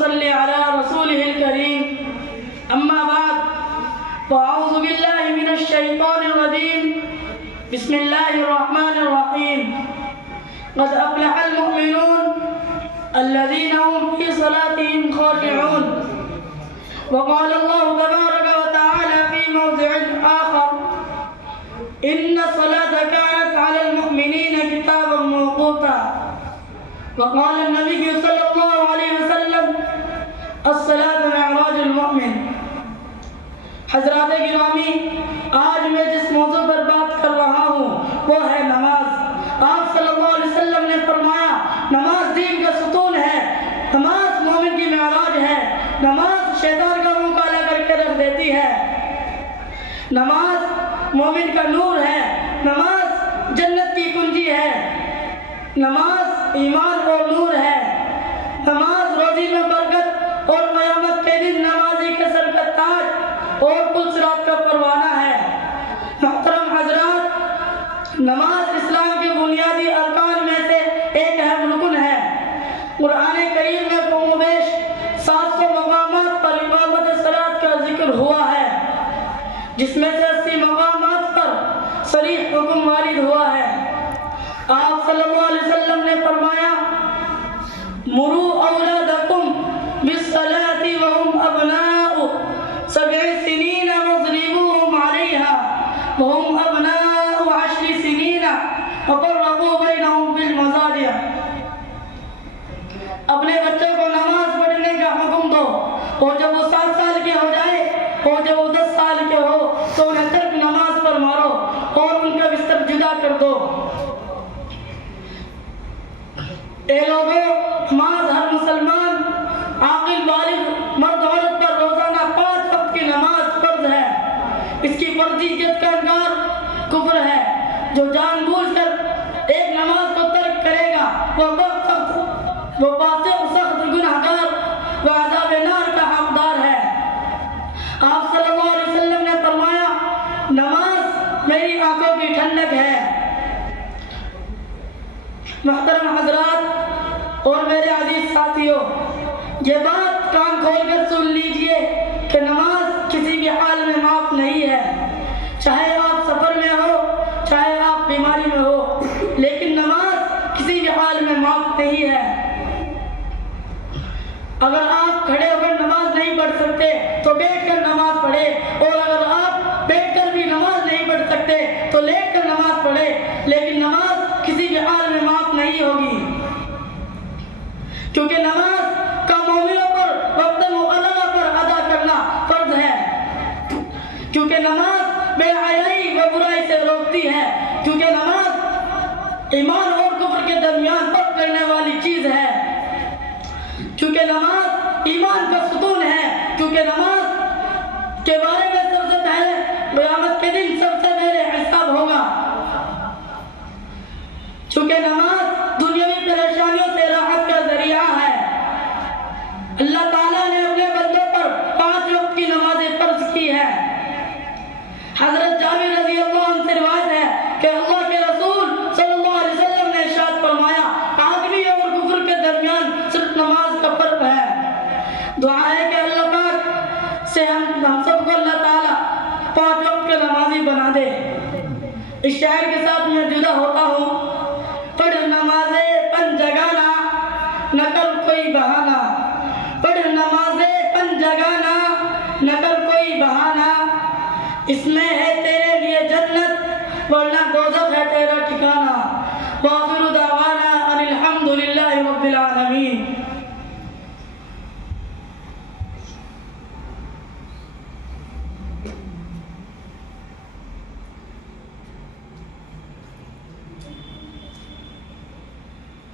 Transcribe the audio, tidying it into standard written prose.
ونصلي على رسوله الكريم. أما بعد، فأعوذ بالله من الشيطان الرجيم. بسم الله الرحمن الرحيم. قد أفلح المؤمنون الذين هم في صلاتهم خاشعون. وقال الله تبارك وتعالى في موضع آخر: إن الصلاة كانت على المؤمنين كتابا موقوتا. وقال النبي صلى الله عليه وسلم: الصلاة معراج المؤمن. حضرات گرامی، آج میں جس موضوع پر بات کر رہا ہوں وہ ہے نماز. آپ صلی اللہ علیہ وسلم نے فرمایا نماز دین کا ستون ہے، نماز مومن کی معراج ہے، نماز شیطان کا منہ کالا کر کے رکھ دیتی ہے، نماز مومن کا نور ہے، نماز جنت کی کنجی ہے، نماز ایمان اور نور ہے، نماز روزی میں برکت اور قیامت کے دن نمازی کے سر کا تاج اور پل صراط کا پروانہ ہے. محترم حضرات، نماز اسلام کے بنیادی ارکان میں سے ایک اہم رکن ہے. قرآن کریم میں کم و بیش 700 مقامات پر اقامت صلاۃ کا ذکر ہوا ہے، جس میں سے 80 مقامات پر صریح حکم وارد ہوا ہے. آپ صلی اللہ علیہ وسلم نے فرمایا: مروا اولادکم بالصلاۃ وهم ابناء 7 سنین واضربوهم علیہا وهم ابناء 10 سنین وفرقوا بینہم بالمضاجع. اپنے بچوں کو نماز پڑھنے کا حکم دو، اور جب وہ 7 سال کے ہو جائے اور جب وہ 10 سال کے ہو تو انہیں ترک نماز پر مارو اور ان کا بستر جدا کر دو. اے لوگوں، نماز ہر مسلمان عاقل بالغ مرد عورت پر روزانہ 5 وقت کی نماز فرض ہے. اس کی فرضیت کا انکار کفر ہے. جو جان بوجھ کر ایک نماز کو ترک کرے گا وہ فاسق سخت گنہگار و عذاب نار کا حقدار ہے. آپ صلی اللہ علیہ وسلم نے فرمایا نماز میری آنکھوں کی ٹھنڈک ہے. محترم حضرات اور میرے عزیز ساتھیوں، یہ بات کان کھول کر سن لیجئے کہ نماز کسی بھی حال میں معاف نہیں ہے. چاہے آپ سفر میں ہو، چاہے آپ بیماری میں ہو، لیکن نماز کسی بھی حال میں معاف نہیں ہے. اگر آپ کھڑے ہو کر نماز نہیں پڑھ سکتے تو بیٹھ کر نماز پڑھے، اور اگر آپ بیٹھ کر بھی نماز نہیں پڑھ سکتے تو لیٹ کر نماز پڑھے، لیکن نماز کسی بھی حال میں معاف نہیں ہوگی. کیونکہ نماز کا مومنوں پر وقتاً و ادا پر ادا کرنا فرض ہے. کیونکہ نماز بے حیائی و برائی سے روکتی ہے. کیونکہ نماز ایمان اور کفر کے درمیان فرق کرنے والی چیز ہے. کیونکہ نماز ایمان کا ستون ہے. کیونکہ نماز کے بارے میں سب سے پہلے قیامت کے دن سب سے پہلے حساب ہوگا. چونکہ نماز دنیاوی پریشانیوں سے راحت کا ذریعہ ہے. اللہ تعالیٰ نے اپنے بندوں پر 5 وقت کی نمازیں فرض کی ہے. حضرت جابر رضی اللہ عنہ سے روایت ہے کہ اللہ کے رسول صلی اللہ علیہ وسلم نے ارشاد فرمایا آدمی اور کفر کے درمیان صرف نماز کا فرق ہے. دعا ہے کہ اللہ پاک سے ہم سب کو اللہ تعالیٰ 5 وقت کے نمازی بنا دے. اس شعر کے ساتھ میں جدا ہوتا ہوں: پڑھ نمازیں پن جگانا نہ کر کوئی بہانہ، پڑھ نمازیں پن جگانا نہ کر کوئی بہانہ، اس میں ہے تیرے لیے جنت ورنہ